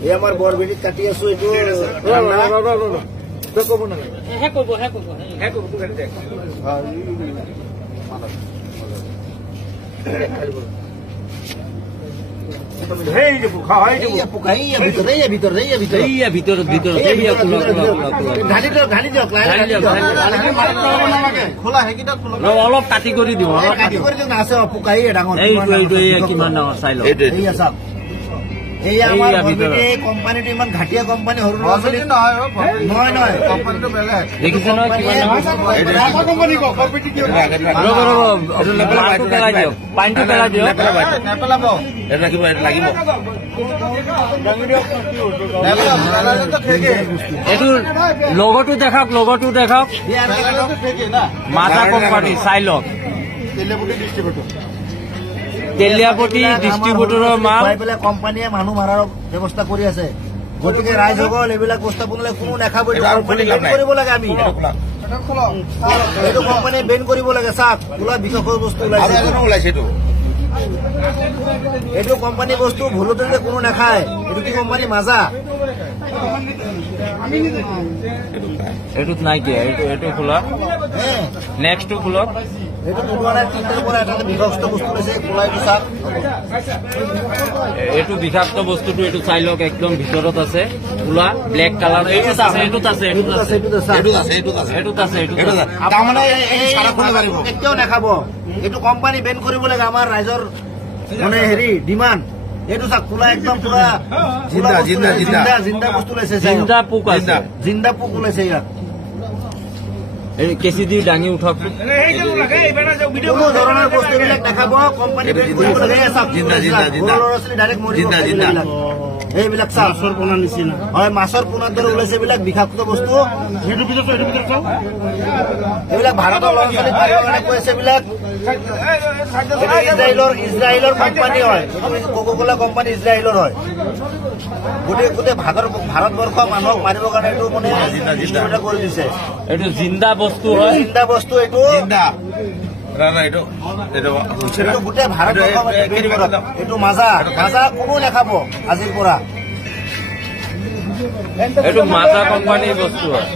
এই আমাৰ বৰবিৰিত কাটি আছো এইটো ক'ব নালাগে অলপ কাটি কৰি দিওঁ কিমান ডাঙৰ চাই লওঁ কোম্পানীটো ইমান ঘাটিয়া কোম্পানী সৰু ল'ৰা ছোৱালী নহয় কোম্পানীটো বেলেগ দেখিছে নহয় পানীটো পেলাই দিয়ক এইটো লগতো দেখাওক মাজা কোম্পানী চাই লওক তেলিয়াপতি ডিষ্ট্ৰিবিউটৰৰ মাল কোম্পানীয়ে মানুহ মাৰাৰ ব্যৱস্থা কৰি আছে গতিকে ৰাইজসকল এইবিলাক বস্তু আপোনালোকে কোনো নাখাব কৰিব লাগে আমি এইটো কোম্পানীয়ে বেন কৰিব লাগে চাওক ওলা বিষাক্ত বস্তু ওলাইছে এইটো কোম্পানী বস্তু ভুলতে যে কোনো নাখায় এইটো কি কোম্পানী মাজা এইটোত নাই কি এইটো খোলা নেক্সটটো খোলক এইটো পুৰণা তিনটাৰ পৰা এটা বিষাক্ত বস্তু লৈছে খোলাইটো চাওক এইটো বিষাক্ত বস্তুটো এইটো চাই লওক একদম ভিতৰত আছে খোলা ব্লেক কালাৰ এইটোত আছে কেতিয়াও নাখাব এইটো কোম্পানী বেন কৰিব লাগে আমাৰ ৰাইজৰ মানে হেৰি ডিমাণ্ড এইটো চাওক খোলা একদম পুৰা জিন্দা বস্তু লৈছে জিন্দা পোক ওলাইছে ইয়াত কেঁচি দি দাঙি উঠক কোনো ধৰণৰ বস্তুবিলাক দেখাব কোম্পানী বেন কৰিব লাগে এইবিলাক মাছৰ পোনাৰ নিচিনা হয় মাছৰ পোনাৰ দৰে ওলাইছে এইবিলাক বিষাক্ত বস্তু এইবিলাক ভাৰতৰ ল'ৰা ছোৱালী পাৰিবৰ কাৰণে কৈ আছে এইবিলাক ইজৰাইলৰ কোম্পানী হয় কোকা-কোলা কোম্পানী ইজৰাইলৰ হয় গোটেই ভাৰতবৰ্ষ মানুহক মাৰিবৰ কাৰণে এইটো মানে কৰি দিছে এইটো জিন্দা বস্তু হয় এইটো গোটেই ভাৰতবৰ্ষ এইটো মাজা কোনো নাখাব আজিৰ পৰা এইটো মাজা কোম্পানীৰ বস্তু হয়